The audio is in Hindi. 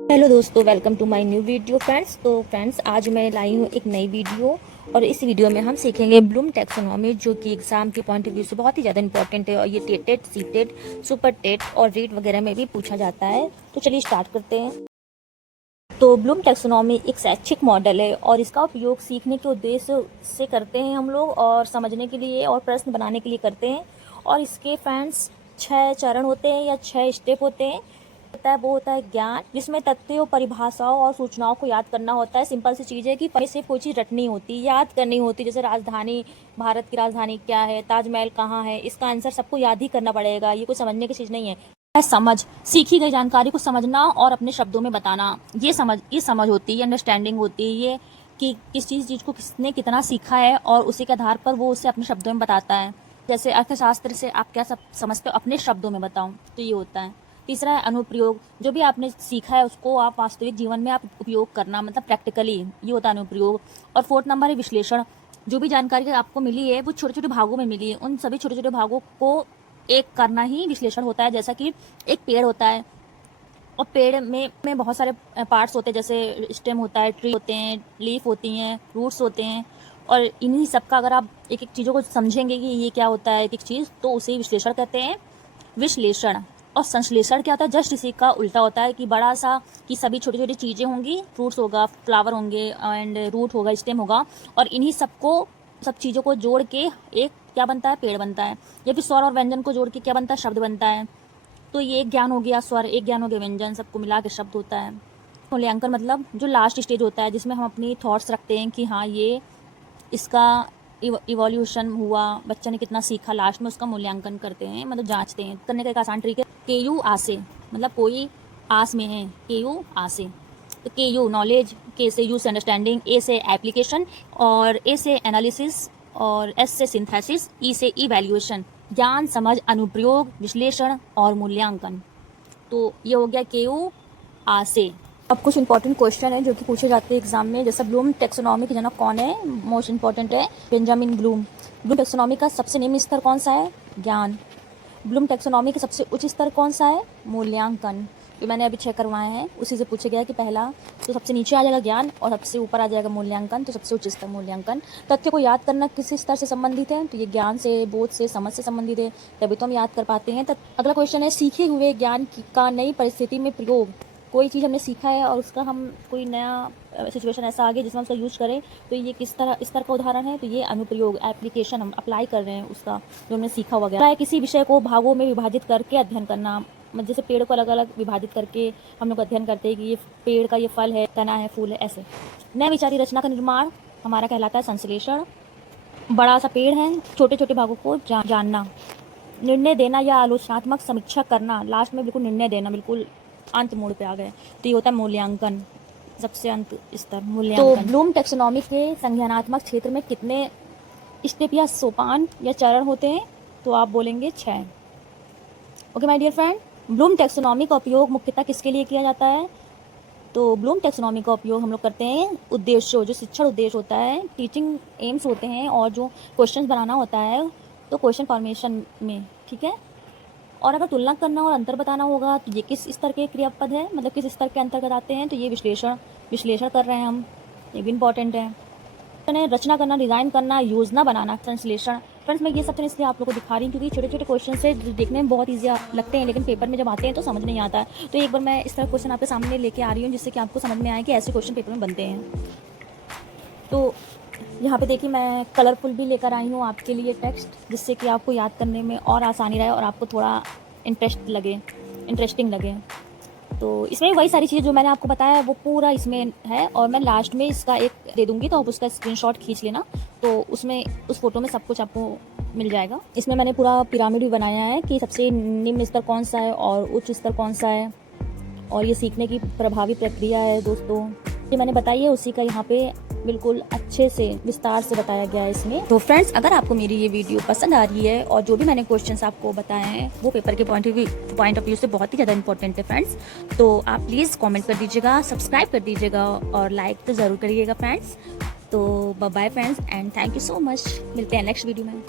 हेलो दोस्तों, welcome to my new video friends. तो फ्रेंड्स, आज मैं लाई हूँ एक नई वीडियो और इस वीडियो में हम सीखेंगे ब्लूम टैक्सोनॉमी, जो कि एग्जाम के पॉइंट ऑफ व्यू से बहुत ही ज़्यादा इंपॉर्टेंट है और ये TET, C TET, super TET और रीट वगैरह में भी पूछा जाता है। तो चलिए स्टार्ट करते हैं। तो ब्लूम टैक्सोनॉमी एक शैक्षिक मॉडल है और इसका उपयोग सीखने के उद्देश्य से करते हैं हम लोग, और समझने के लिए और प्रश्न बनाने के लिए करते हैं। और इसके फ्रेंड्स 6 चरण होते हैं या 6 स्टेप होते हैं। वो होता है ज्ञान, जिसमें तथ्यों, परिभाषाओं और सूचनाओं को याद करना होता है। सिंपल सी चीज़ है कि पहले से कोई चीज़ रटनी होती, याद करनी होती। जैसे राजधानी, भारत की राजधानी क्या है, ताजमहल कहाँ है, इसका आंसर सबको याद ही करना पड़ेगा। ये कोई समझने की चीज़ नहीं है। समझ, सीखी गई जानकारी को समझना और अपने शब्दों में बताना, ये समझ होती है, अंडरस्टैंडिंग होती है ये कि किस चीज़ को किसने कितना सीखा है और उसी के आधार पर वो उसे अपने शब्दों में बताता है। जैसे अर्थशास्त्र से आप क्या सब समझते हो, अपने शब्दों में बताऊं, तो ये होता है। तीसरा है अनुप्रयोग, जो भी आपने सीखा है उसको आप वास्तविक जीवन में आप उपयोग करना, मतलब प्रैक्टिकली, ये होता है अनुप्रयोग। और 4th नंबर है विश्लेषण, जो भी जानकारी आपको मिली है वो छोटे छोटे भागों में मिली है, उन सभी छोटे छोटे भागों को एक करना ही विश्लेषण होता है। जैसा कि एक पेड़ होता है और पेड़ में बहुत सारे पार्ट्स होते हैं, जैसे स्टेम होता है, ट्री होते हैं, लीफ होती हैं, रूट्स होते हैं। और इन्हीं सब का अगर आप एक एक चीज़ों को समझेंगे कि ये क्या होता है एक एक चीज़, तो उसे विश्लेषण कहते हैं। विश्लेषण और संश्लेषण क्या होता है, जस्ट इसी का उल्टा होता है कि बड़ा सा, कि सभी छोटी छोटी चीज़ें होंगी, फ्रूट्स होगा, फ्लावर होंगे एंड रूट होगा, स्टेम होगा, और इन्हीं सब चीज़ों को जोड़ के एक क्या बनता है, पेड़ बनता है। या फिर स्वर और व्यंजन को जोड़ के क्या बनता है, शब्द बनता है। तो ये एक ज्ञान हो गया स्वर, एक ज्ञान हो गया व्यंजन, सबको मिला के शब्द होता है। मूल्यांकन मतलब जो लास्ट स्टेज होता है, जिसमें हम अपनी थॉट्स रखते हैं कि हाँ ये इसका इवोल्यूशन हुआ, बच्चे ने कितना सीखा, लास्ट में उसका मूल्यांकन करते हैं, मतलब जांचते हैं। करने का एक आसान ट्रिक है, केयू आसे, मतलब कोई आस में है, केयू आसे। तो केयू नॉलेज, के से यूज अंडरस्टैंडिंग, ए से एप्लीकेशन, और ए से एनालिसिस, और एस से सिंथेसिस, ई से इवैल्यूएशन। ज्ञान, समझ, अनुप्रयोग, विश्लेषण और मूल्यांकन। तो ये हो गया केयू आसे। अब कुछ इंपॉर्टेंट क्वेश्चन है जो कि पूछे जाते हैं एग्जाम में। जैसे ब्लूम टैक्सोनॉमी के जनक कौन है, मोस्ट इंपॉर्टेंट है बेंजामिन ब्लूम। ब्लूम टैक्सोनॉमी का सबसे निम्न स्तर कौन सा है, ज्ञान। ब्लूम टैक्सोनॉमी का सबसे उच्च स्तर कौन सा है, मूल्यांकन। जो मैंने अभी 6 करवाए हैं उसी से पूछे गया कि पहला तो सबसे नीचे आ जाएगा ज्ञान और सबसे ऊपर आ जाएगा मूल्यांकन, तो सबसे उच्च स्तर मूल्यांकन। तथ्य को याद करना किस स्तर से संबंधित है, तो ये ज्ञान से, बोध से, समझ से संबंधित है, तभी तो हम याद कर पाते हैं। अगला क्वेश्चन है सीखे हुए ज्ञान का नई परिस्थिति में प्रयोग। कोई चीज़ हमने सीखा है और उसका हम कोई नया सिचुएशन ऐसा आ गया जिसमें हम उसका यूज करें, तो ये किस तरह इस तरह का उदाहरण है, तो ये अनुप्रयोग, एप्लीकेशन, हम अप्लाई कर रहे हैं उसका जो हमने सीखा वगैरह। किसी विषय को भागों में विभाजित करके अध्ययन करना, मतलब जैसे पेड़ को अलग अलग विभाजित करके हम लोग अध्ययन करते हैं कि ये पेड़ का ये फल है, तना है, फूल है, ऐसे। नए विचारी रचना का निर्माण हमारा कहलाता है संश्लेषण। बड़ा सा पेड़ है, छोटे छोटे भागों को जानना। निर्णय देना या आलोचनात्मक समीक्षा करना, लास्ट में बिल्कुल निर्णय देना, बिल्कुल अंत मोड़ पे आ गए, तो ये होता है मूल्यांकन, सबसे अंत स्तर मूल्यांकन। तो ब्लूम टैक्सोनॉमी के संज्ञानात्मक क्षेत्र में कितने स्टेप या सोपान या चरण होते हैं, तो आप बोलेंगे 6। Okay my dear friend, Bloom taxonomy का उपयोग मुख्यतः किसके लिए किया जाता है, तो ब्लूम टैक्सोनॉमी का उपयोग हम लोग करते हैं उद्देश्यों, जो शिक्षण उद्देश्य होता है, टीचिंग एम्स होते हैं, और जो क्वेश्चन बनाना होता है तो क्वेश्चन फॉर्मेशन में, ठीक है। और अगर तुलना करना और अंतर बताना होगा तो ये किस स्तर के क्रियापद है, मतलब किस स्तर के अंतर्गत आते हैं, तो ये विश्लेषण कर रहे हैं हम, ये भी इंपॉर्टेंट है। रचना करना, डिजाइन करना, योजना बनाना, संश्लेषण। फ्रेंड्स, मैं ये सब इसलिए आप लोगों को दिखा रही हूँ क्योंकि छोटे छोटे क्वेश्चन से देखने में बहुत ईजी लगते हैं, लेकिन पेपर में जब आते हैं तो समझ नहीं आता है। तो एक बार मैं इस तरह क्वेश्चन आपके सामने लेके आ रही हूँ जिससे कि आपको समझ में आए कि ऐसे क्वेश्चन पेपर में बनते हैं। तो यहाँ पे देखिए मैं कलरफुल भी लेकर आई हूँ आपके लिए टेक्स्ट, जिससे कि आपको याद करने में और आसानी रहे और आपको थोड़ा इंटरेस्टिंग लगे। तो इसमें वही सारी चीज़ें जो मैंने आपको बताया वो पूरा इसमें है, और मैं लास्ट में इसका एक दे दूंगी, तो आप उसका स्क्रीनशॉट खींच लेना, तो उसमें उस फोटो में सब कुछ आपको मिल जाएगा। इसमें मैंने पूरा पिरामिड भी बनाया है कि सबसे निम्न स्तर कौन सा है और उच्च स्तर कौन सा है, और ये सीखने की प्रभावी प्रक्रिया है दोस्तों, ये मैंने बताई है, उसी का यहाँ पे बिल्कुल अच्छे से विस्तार से बताया गया है इसमें। तो फ्रेंड्स, अगर आपको मेरी ये वीडियो पसंद आ रही है और जो भी मैंने क्वेश्चंस आपको बताए हैं वो पेपर के पॉइंट ऑफ व्यू से बहुत ही ज़्यादा इंपॉर्टेंट है फ्रेंड्स, तो आप प्लीज़ कमेंट कर दीजिएगा, सब्सक्राइब कर दीजिएगा और लाइक तो ज़रूर करिएगा फ्रेंड्स। तो bye friends and thank you so much, मिलते हैं नेक्स्ट वीडियो में।